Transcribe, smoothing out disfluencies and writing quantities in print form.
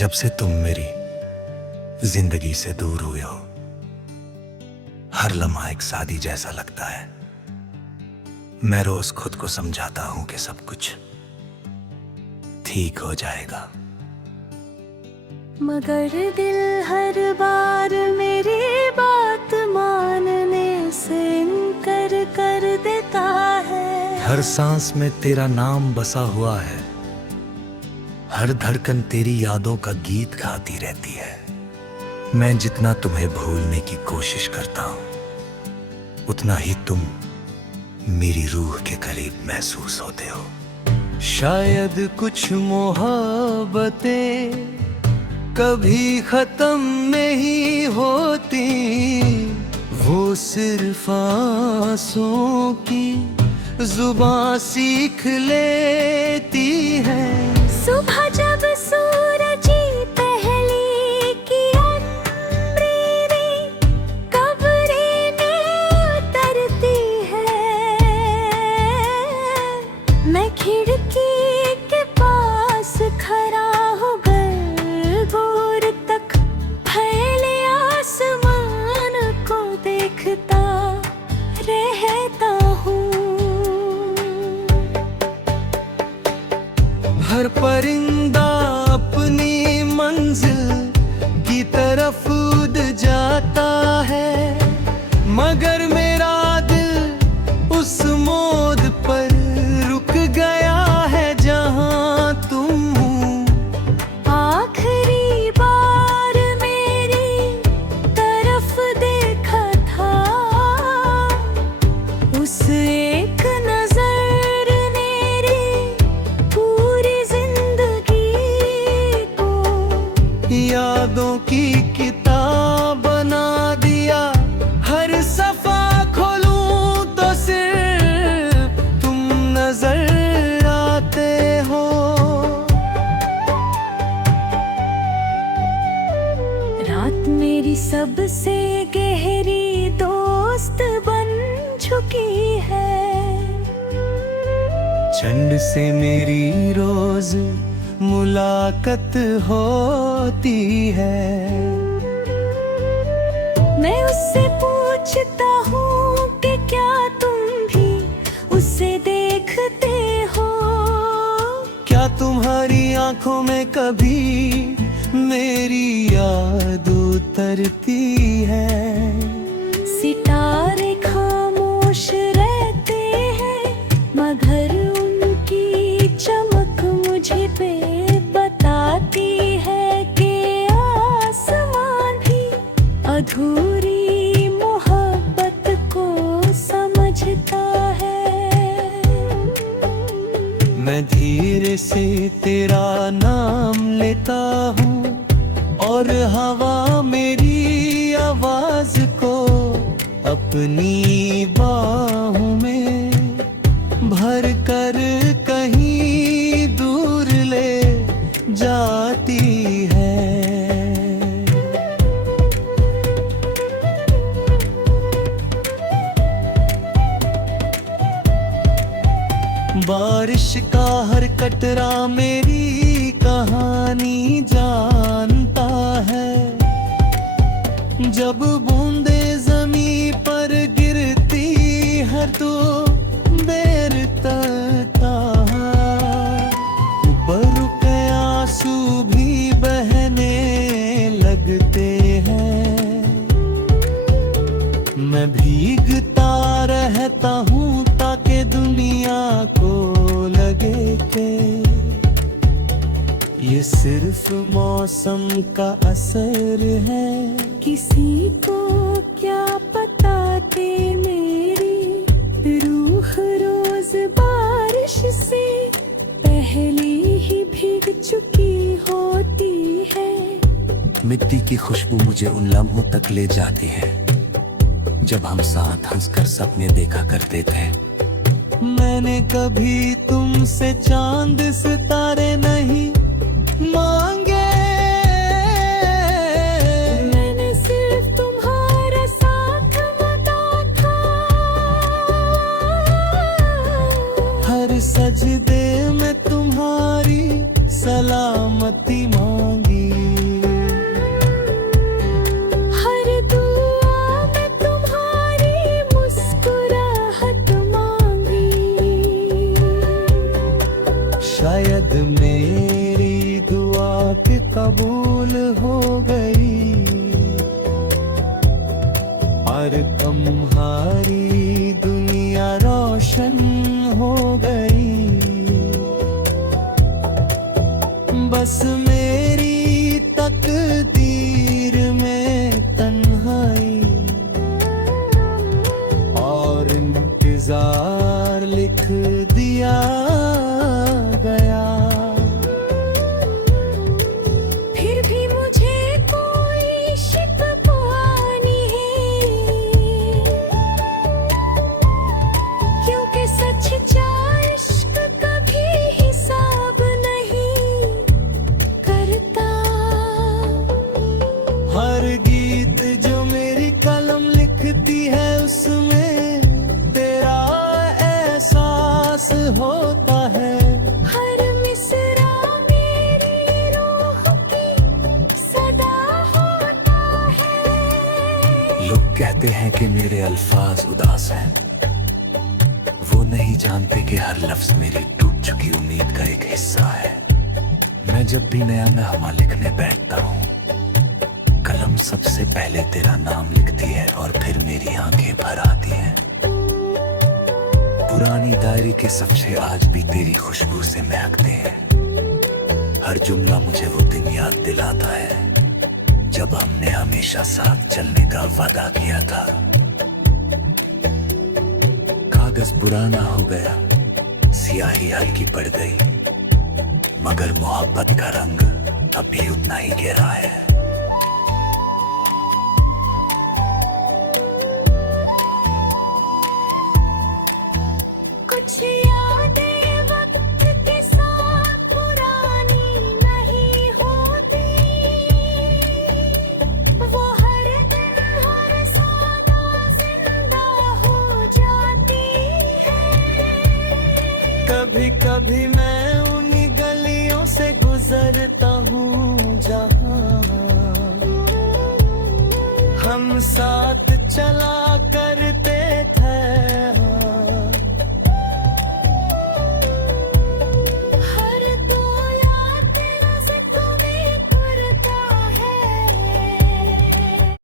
जब से तुम मेरी जिंदगी से दूर हुए हो, हर लम्हा एक शादी जैसा लगता है। मैं रोज खुद को समझाता हूं कि सब कुछ ठीक हो जाएगा, मगर दिल हर बार मेरी बात मानने से इनकार कर देता है। हर सांस में तेरा नाम बसा हुआ है, हर धड़कन तेरी यादों का गीत गाती रहती है। मैं जितना तुम्हें भूलने की कोशिश करता हूं, उतना ही तुम मेरी रूह के करीब महसूस होते हो। शायद कुछ मोहब्बतें कभी खत्म नहीं होती, वो सिर्फ आंसुओं की जुबां सीख लेती है। सुबह जब सूरजी पहली किरण मेरी कब्रें में उतरती है, मैं खिड़की के पास खड़ा होकर दूर तक फैले आसमान को देखता रहता हूँ। हर परिंदा अपनी मंजिल की तरफ उड़ जाता है, मगर मेरा दिल उस मोड़ पर रुक गया है जहां तुम हो। आखिरी बार मेरी तरफ देखा था, उस एक नजर मेरी पूरी जिंदगी को यादों की किताब बना दिया। हर सफा खोलूं तो सिर्फ तुम नजर आते हो। रात मेरी सबसे गहरी दोस्त बन चुकी है। चंद से मेरी रोज मुलाकात होती है। मैं उससे पूछता हूँ कि क्या तुम भी उसे देखते हो। क्या तुम्हारी आंखों में कभी मेरी याद उतरती है? सितारे खामोश रहते हैं, मगर उनकी चमक मुझे पे बताती है कि आसमान भी अधूरी मोहब्बत को समझता है। मैं धीरे से तेरा नाम लेता हूँ और हवा मेरी आवाज को अपनी बाहों में भर कर कहीं दूर ले जाती है। बारिश का हर कतरा मेरी कहानी जानता है। जब बूंदे जमीन पर गिरती है तो बेर तकता है, बरुके आंसू भी बहने लगते हैं। मैं भीगता रहता हूँ ताकि दुनिया को लगे कि ये सिर्फ मौसम का असर है। किसी को क्या पता कि मेरी रूह रोज बारिश से पहले ही भीग चुकी होती है। मिट्टी की खुशबू मुझे उन लम्हों तक ले जाती है जब हम साथ हंसकर सपने देखा करते थे। मैंने कभी तुमसे चांद सितारे नहीं मांगे, मैंने सिर्फ तुम्हारा साथ मांगा था। हर सजदे में तुम्हारी सलामती मांगी और तुम्हारी दुनिया रोशन हो गई। बस मेरी तकदीर में तन्हाई और इंतजार लिख दिया गया। फिर भी मुझे कोई शिकवा नहीं है, क्योंकि सच्चा इश्क कभी हिसाब नहीं करता। हर गीत जो मेरी कलम लिखती है उसमें तेरा एहसास होता है। हर मिसरा मेरी रूह की सदा होता है। लोग कहते हैं कि मेरे अल्फाज उदास हैं, वो नहीं जानते कि हर लफ्ज मेरी टूट चुकी उम्मीद का एक हिस्सा है। मैं जब भी नया नगमा लिखने बैठता हूँ, कलम सबसे पहले तेरा नाम लिखती है और फिर मेरी आंखें भर आती हैं। पुरानी डायरी के सफ़े आज भी तेरी खुशबू से महकते हैं। हर जुमला मुझे वो दिन याद दिलाता है जब हमने हमेशा साथ चलने का वादा किया था। कागज पुराना हो गया, सियाही हल्की पड़ गई, मगर मोहब्बत का रंग अब भी उतना ही गहरा है। कुछ यादें वक्त के साथ पुरानी नहीं होती, वो हर दिन हर सादा जिंदा हो जाती है। कभी कभी मैं उन्हीं गलियों से गुजरता हूँ जहाँ हम साथ चला